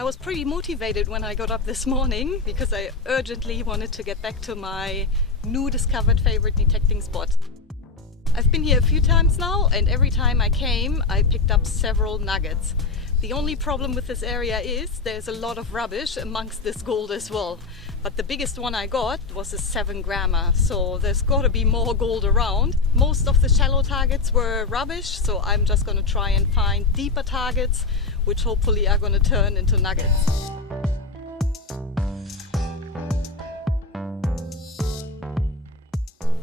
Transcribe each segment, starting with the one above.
I was pretty motivated when I got up this morning because I urgently wanted to get back to my new discovered favorite detecting spot. I've been here a few times now, and every time I came I picked up several nuggets. The only problem with this area is there's a lot of rubbish amongst this gold as well. But the biggest one I got was a 7-grammer, so there's got to be more gold around. Most of the shallow targets were rubbish, so I'm just going to try and find deeper targets, which hopefully are going to turn into nuggets.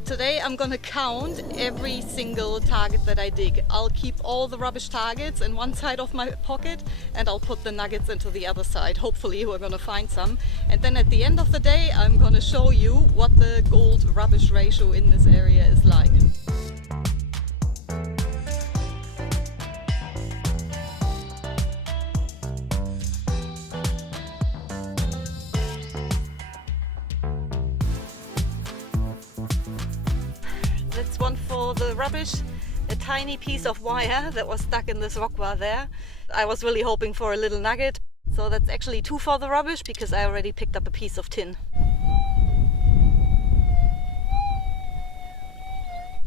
Today I'm gonna count every single target that I dig. I'll keep all the rubbish targets in one side of my pocket and I'll put the nuggets into the other side. Hopefully we're gonna find some. And then at the end of the day I'm gonna show you what the gold rubbish ratio in this area is like. That's one for the rubbish, a tiny piece of wire that was stuck in this rock bar there. I was really hoping for a little nugget, so that's actually 2 for the rubbish because I already picked up a piece of tin.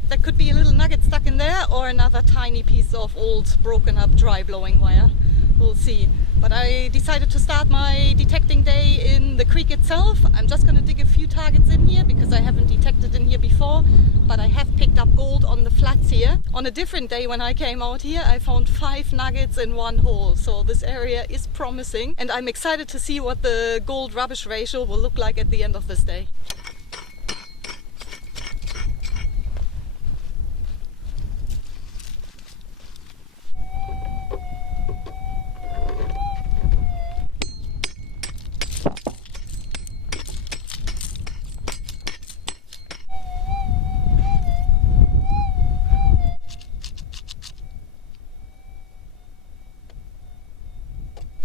There could be a little nugget stuck in there or another tiny piece of old broken up dry blowing wire. We'll see. But I decided to start my detecting day in the creek itself. I'm just going to dig a few targets in here because I haven't detected in here before, but I have picked up gold on the flats here. On a different day when I came out here I found 5 nuggets in one hole, so this area is promising and I'm excited to see what the gold rubbish ratio will look like at the end of this day.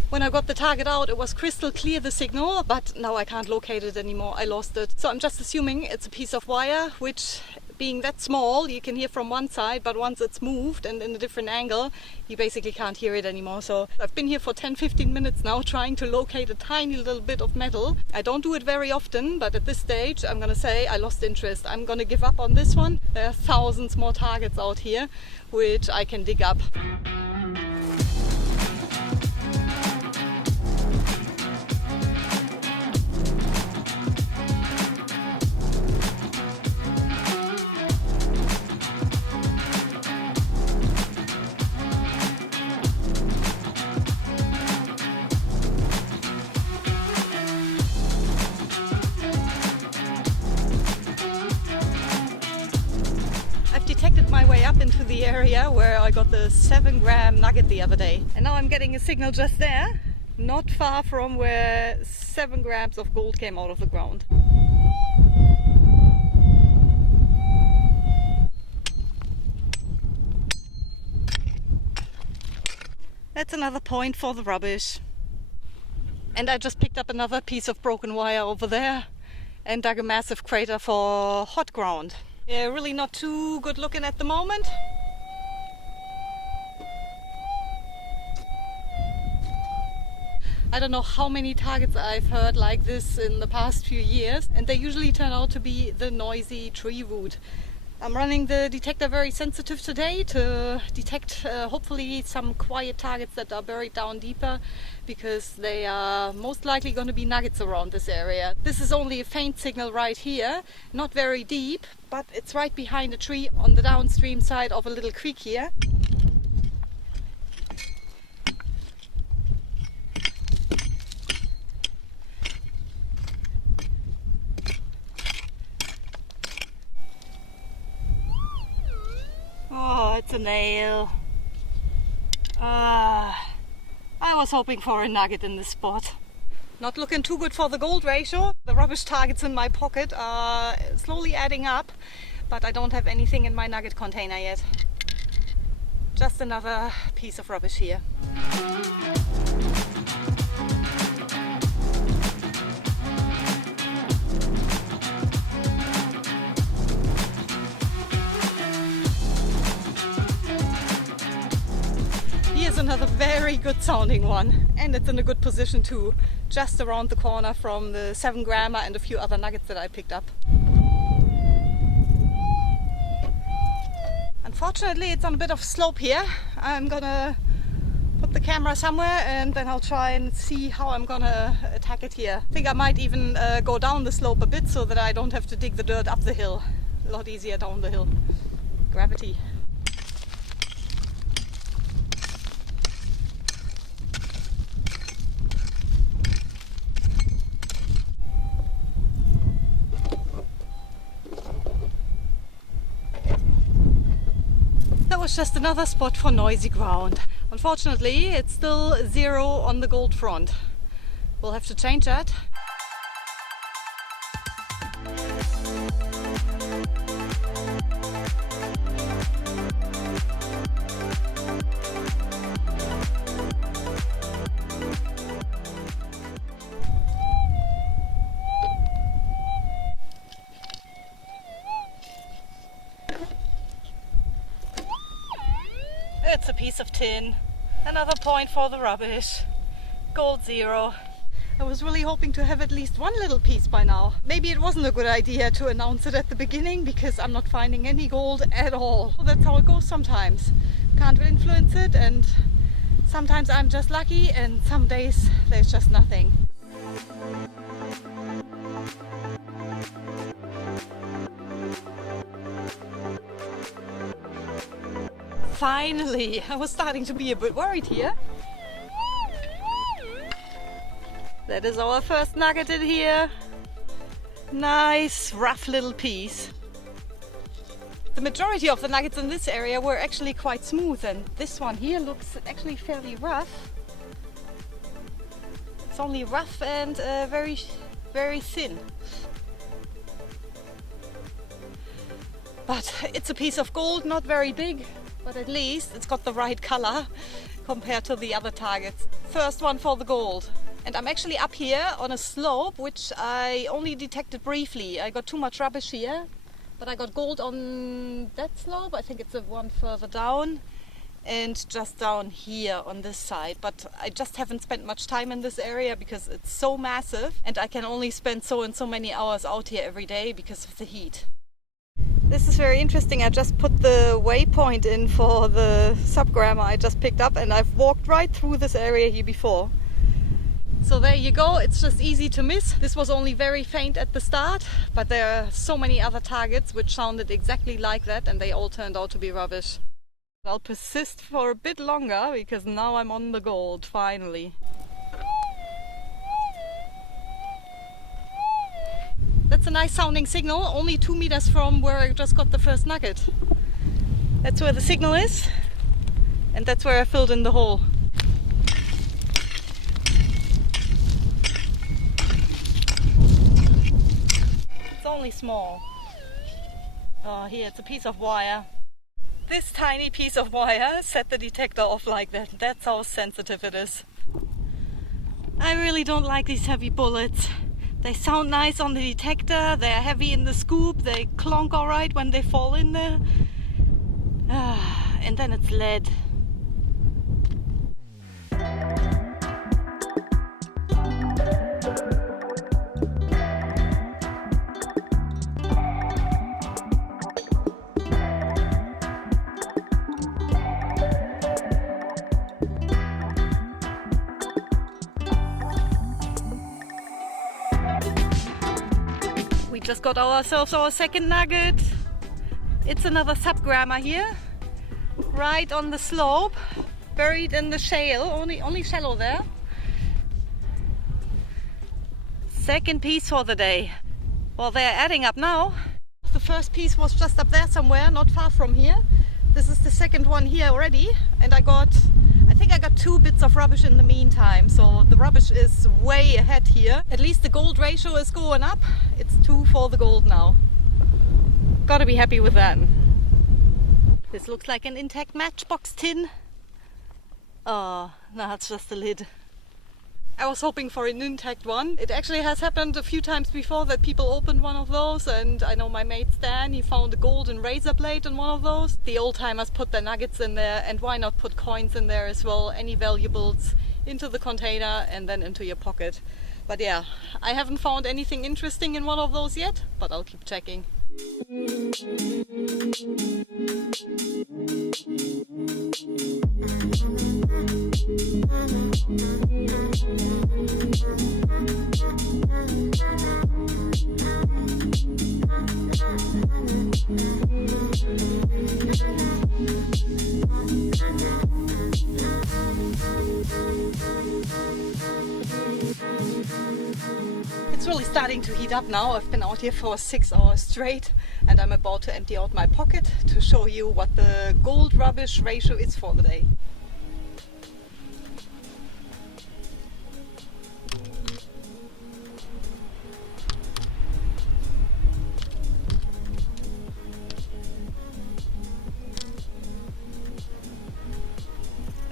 When I got the target out, it was crystal clear, the signal, but now I can't locate it anymore. I lost it. So I'm just assuming it's a piece of wire, which being that small, you can hear from one side, but once it's moved and in a different angle, you basically can't hear it anymore. So I've been here for 10-15 minutes now trying to locate a tiny little bit of metal. I don't do it very often, but at this stage, I'm gonna say I lost interest. I'm gonna give up on this one. There are thousands more targets out here, which I can dig up. Detected my way up into the area where I got the 7-gram nugget the other day, and now I'm getting a signal just there, not far from where 7 grams of gold came out of the ground. That's another point for the rubbish. And I just picked up another piece of broken wire over there and dug a massive crater for hot ground. Yeah, really not too good looking at the moment. I don't know how many targets I've heard like this in the past few years, and they usually turn out to be the noisy tree root. I'm running the detector very sensitive today to detect hopefully some quiet targets that are buried down deeper, because they are most likely going to be nuggets around this area. This is only a faint signal right here, not very deep, but it's right behind a tree on the downstream side of a little creek here. Oh, it's a nail. I was hoping for a nugget in this spot. Not looking too good for the gold ratio. The rubbish targets in my pocket are slowly adding up, but I don't have anything in my nugget container yet. Just another piece of rubbish here. another very good sounding one, and it's in a good position too, just around the corner from the 7-grammer and a few other nuggets that I picked up. Unfortunately, it's on a bit of slope here. I'm gonna put the camera somewhere and then I'll try and see how I'm gonna attack it here. I think I might even go down the slope a bit so that I don't have to dig the dirt up the hill. A lot easier down the hill. Gravity. That was just another spot for noisy ground. Unfortunately, it's still 0 on the gold front. We'll have to change that. It's a piece of tin. Another point for the rubbish. Gold 0. I was really hoping to have at least one little piece by now. Maybe it wasn't a good idea to announce it at the beginning because I'm not finding any gold at all. That's how it goes sometimes. Can't influence it, and sometimes I'm just lucky and some days there's just nothing. Finally! I was starting to be a bit worried here. That is our first nugget in here. Nice, rough little piece. The majority of the nuggets in this area were actually quite smooth, and this one here looks actually fairly rough. It's only rough and very, very thin. But it's a piece of gold, not very big. But at least it's got the right color compared to the other targets. First one for the gold. And I'm actually up here on a slope which I only detected briefly. I got too much rubbish here, but I got gold on that slope. I think it's the one further down, and just down here on this side. But I just haven't spent much time in this area because it's so massive, and I can only spend so and so many hours out here every day because of the heat. This is very interesting. I just put the waypoint in for the sub-grammer I just picked up, and I've walked right through this area here before. So there you go, it's just easy to miss. This was only very faint at the start, but there are so many other targets which sounded exactly like that, and they all turned out to be rubbish. I'll persist for a bit longer because now I'm on the gold, finally. That's a nice sounding signal, only 2 meters from where I just got the first nugget. That's where the signal is, and that's where I filled in the hole. It's only small. Oh, here, it's a piece of wire. This tiny piece of wire set the detector off like that. That's how sensitive it is. I really don't like these heavy bullets. They sound nice on the detector, they're heavy in the scoop, they clonk alright when they fall in there. And then it's lead. We just got ourselves our second nugget. It's another sub-grammer here, right on the slope, buried in the shale, only shallow there. Second piece for the day. Well, they're adding up now. The first piece was just up there somewhere, not far from here. This is the second one here already, and I think I got 2 bits of rubbish in the meantime, so the rubbish is way ahead here. At least the gold ratio is going up. It's 2 for the gold now. Gotta be happy with that. This looks like an intact matchbox tin. Oh, no, it's just the lid. I was hoping for an intact one. It actually has happened a few times before that people opened one of those, and I know my mate Stan, he found a golden razor blade in one of those. The old timers put their nuggets in there, and why not put coins in there as well, any valuables into the container and then into your pocket. But yeah, I haven't found anything interesting in one of those yet, but I'll keep checking. It's really starting to heat up now. I've been out here for 6 hours straight and I'm about to empty out my pocket to show you what the gold rubbish ratio is for the day.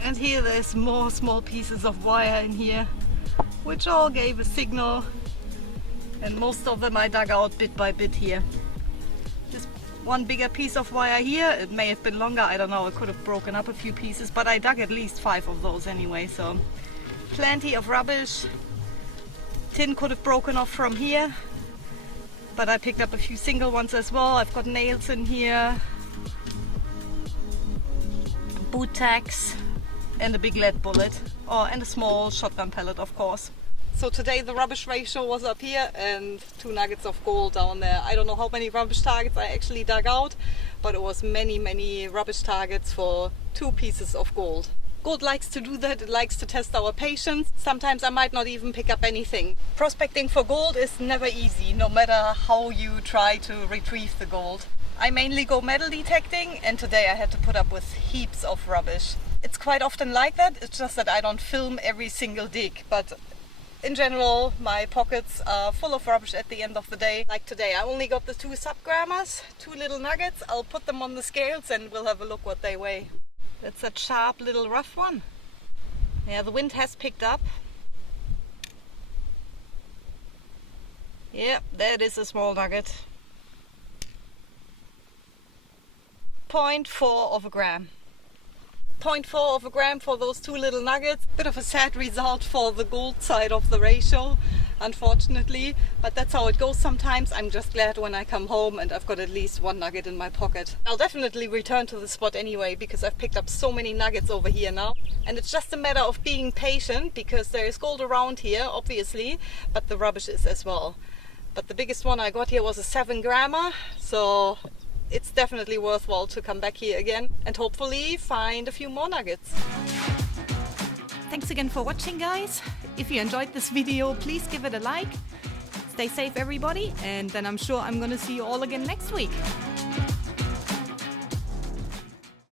And here there's more small pieces of wire in here, which all gave a signal, and most of them I dug out bit by bit here. Just one bigger piece of wire here, it may have been longer, I don't know, it could have broken up a few pieces, but I dug at least 5 of those anyway, so plenty of rubbish. Tin could have broken off from here, but I picked up a few single ones as well. I've got nails in here, boot tacks, and a big lead bullet. Oh, and a small shotgun pellet, of course. So today the rubbish ratio was up here and 2 nuggets of gold down there. I don't know how many rubbish targets I actually dug out, but it was many rubbish targets for 2 pieces of gold. Gold likes to do that, it likes to test our patience. Sometimes I might not even pick up anything. Prospecting for gold is never easy, no matter how you try to retrieve the gold. I mainly go metal detecting, and today I had to put up with heaps of rubbish. It's quite often like that, it's just that I don't film every single dig, but in general my pockets are full of rubbish at the end of the day. Like today I only got the 2 sub-grammers, 2 little nuggets. I'll put them on the scales and we'll have a look what they weigh. That's a sharp little rough one. Yeah, the wind has picked up. Yeah, that is a small nugget. 0.4 of a gram. 0.4 of a gram for those 2 little nuggets. Bit of a sad result for the gold side of the ratio, unfortunately, but that's how it goes sometimes. I'm just glad when I come home and I've got at least 1 nugget in my pocket. I'll definitely return to the spot anyway, because I've picked up so many nuggets over here now, and it's just a matter of being patient, because there is gold around here obviously, but the rubbish is as well. But the biggest one I got here was a 7-grammer, so it's definitely worthwhile to come back here again and hopefully find a few more nuggets. Thanks again for watching, guys. If you enjoyed this video, please give it a like. Stay safe, everybody, and then I'm sure I'm gonna see you all again next week.